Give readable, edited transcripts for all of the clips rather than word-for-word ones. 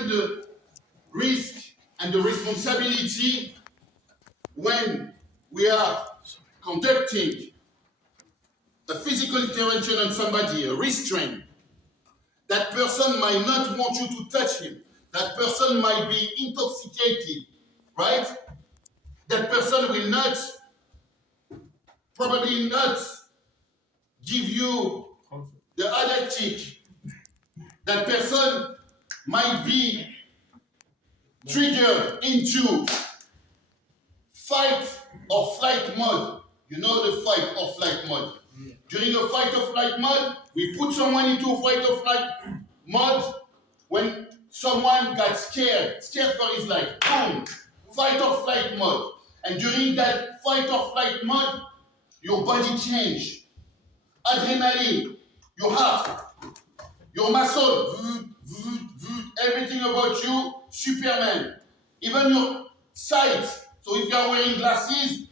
understand the risk and the responsibility when we are conducting a physical intervention on somebody, a restraint. That person might not want you to touch him. That person might be intoxicated, right? That person will probably not give you the adaptic. That person might be triggered into fight or flight mode. You know the fight or flight mode. During a fight or flight mode, we put someone into a fight or flight mode when someone got scared for his life. Boom, fight or flight mode. And during that fight or flight mode, your body change. Adrenaline, your heart, your muscle, everything about you, Superman. Even your sight. So if you are wearing glasses,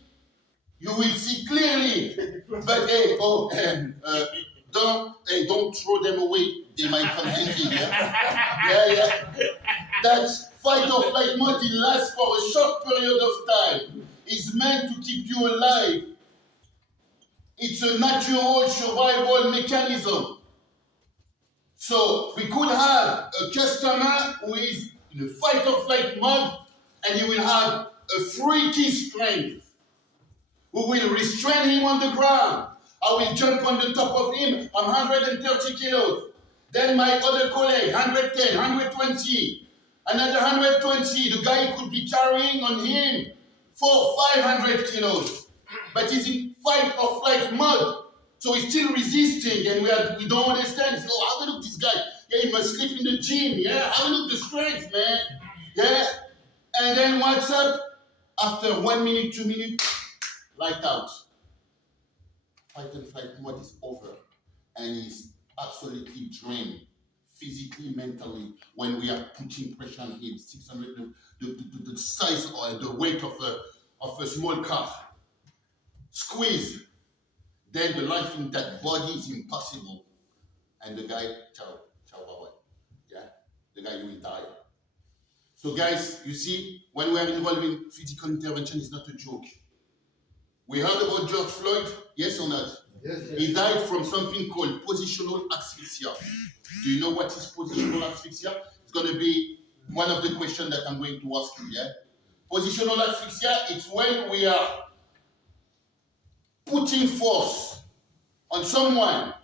you will see clearly. But don't throw them away. They might come handy. Yeah. That fight or flight mode, it lasts for a short period of time. It's meant to keep you alive. It's a natural survival mechanism. So we could have a customer who is in a fight or flight mode, and you will have a freaky strength who will restrain him on the ground. I will jump on the top of him. I'm 130 kilos. Then my other colleague, 110, 120. Another 120. The guy could be carrying on him for 500 kilos. But he's in fight or flight mode. So he's still resisting, and we don't understand. So how look this guy? Yeah, he must sleep in the gym. Yeah, how look the strength, man. Yeah. And then what's up? After 1 minute, 2 minutes, light out. Fight and flight mode is over. And he's absolutely drained, physically, mentally, when we are putting pressure on him. 600, the size or the weight of a small car. Squeeze. Then the life in that body is impossible. And the guy, ciao, bye-bye. Yeah? The guy will die. So guys, you see, when we are involved in physical intervention, it's not a joke. We heard about George Floyd, yes or not? Yes. He died from something called positional asphyxia. Do you know what is positional asphyxia? It's going to be one of the questions that I'm going to ask you, yeah? Positional asphyxia, it's when we are putting force on someone,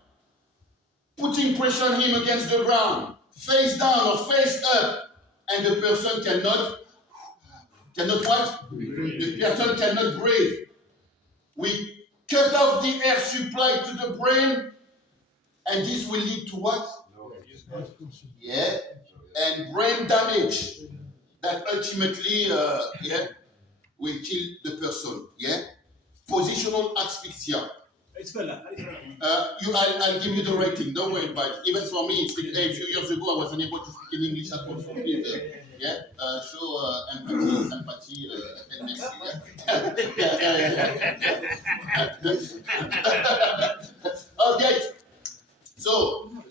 putting pressure on him against the ground, face down or face up, and the person cannot what? The person cannot breathe. We cut off the air supply to the brain, and this will lead to what? Yeah, and brain damage that ultimately, will kill the person. Yeah, positional asphyxia. I'll give you the rating. Don't worry about it. Even for me, it's a few years ago I wasn't able to speak in English at all. So please, show empathy, sympathy, and mercy. Okay. So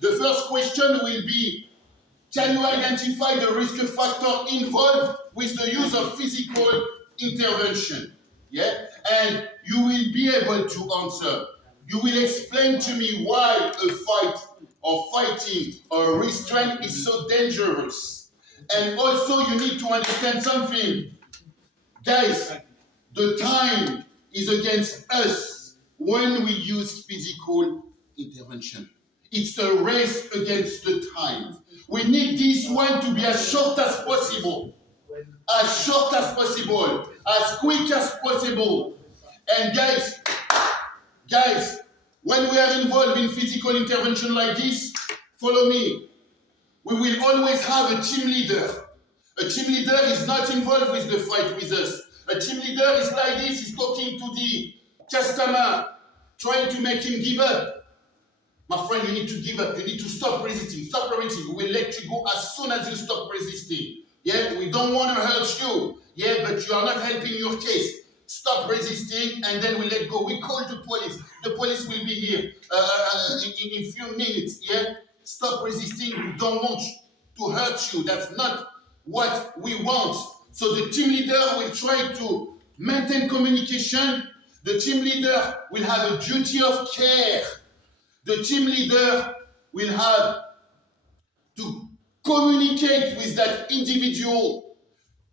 the first question will be: can you identify the risk factor involved with the use of physical intervention? Yeah, and you will be able to answer. You will explain to me why a fight or fighting or restraint is so dangerous. And also you need to understand something. Guys, the time is against us when we use physical intervention. It's a race against the time. We need this one to be as short as possible. As short as possible. As quick as possible. And guys, when we are involved in physical intervention like this, follow me. We will always have a team leader. A team leader is not involved with the fight with us. A team leader is like this, he's talking to the customer, trying to make him give up. My friend, you need to give up. You need to stop resisting. Stop resisting. We will let you go as soon as you stop resisting. Yeah, we don't want to hurt you. Yeah, but you are not helping your case. Stop resisting, and then we let go. We call the police. The police will be here in a few minutes. Yeah, stop resisting. We don't want to hurt you. That's not what we want. So the team leader will try to maintain communication. The team leader will have a duty of care. The team leader will have to communicate with that individual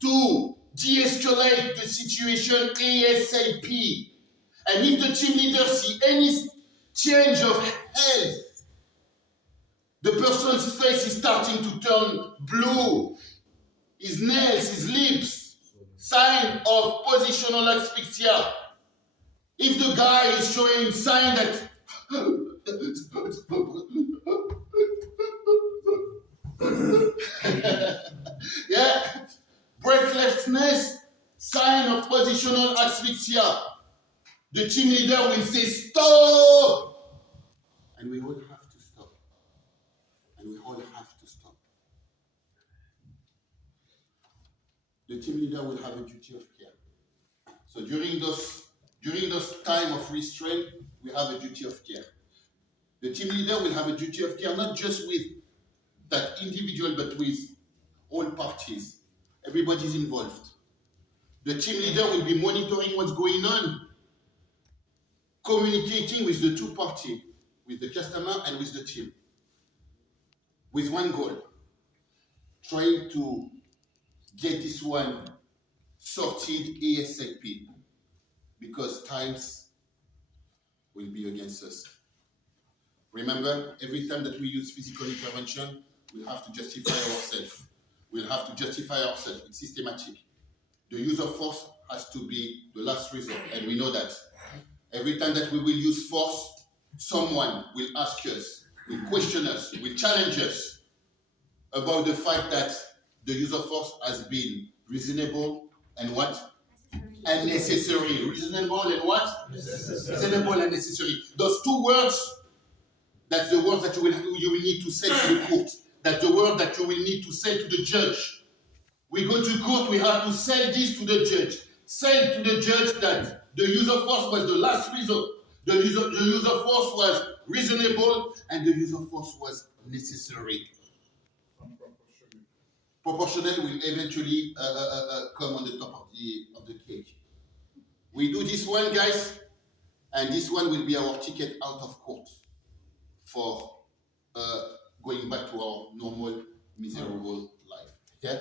to de-escalate the situation ASAP. And if the team leader sees any change of health, the person's face is starting to turn blue, his nails, his lips, sign of positional asphyxia. If the guy is showing sign that yeah, breathlessness, sign of positional asphyxia, the team leader will say stop, and we all have to stop, and we all have to stop. The team leader will have a duty of care. So during those time of restraint, we have a duty of care. The team leader will have a duty of care, not just with that individual, but with all parties. Everybody's involved. The team leader will be monitoring what's going on, communicating with the two parties, with the customer and with the team, with one goal, trying to get this one sorted ASAP, because times will be against us. Remember, every time that we use physical intervention, we'll have to justify ourselves. We'll have to justify ourselves. It's systematic. The use of force has to be the last resort, and we know that. Every time that we will use force, someone will ask us, will question us, will challenge us about the fact that the use of force has been reasonable and what? And necessary. Reasonable and what? Reasonable and necessary. Those two words, that's the words that you will need to say to the court. That's the word that you will need to say to the judge. We go to court, we have to say this to the judge. Say to the judge that the use of force was the last resort. The use of force was reasonable, and the use of force was necessary. Proportional will eventually come on the top of the cake. We do this one, guys, and this one will be our ticket out of court for going back to our normal, miserable life. Yeah?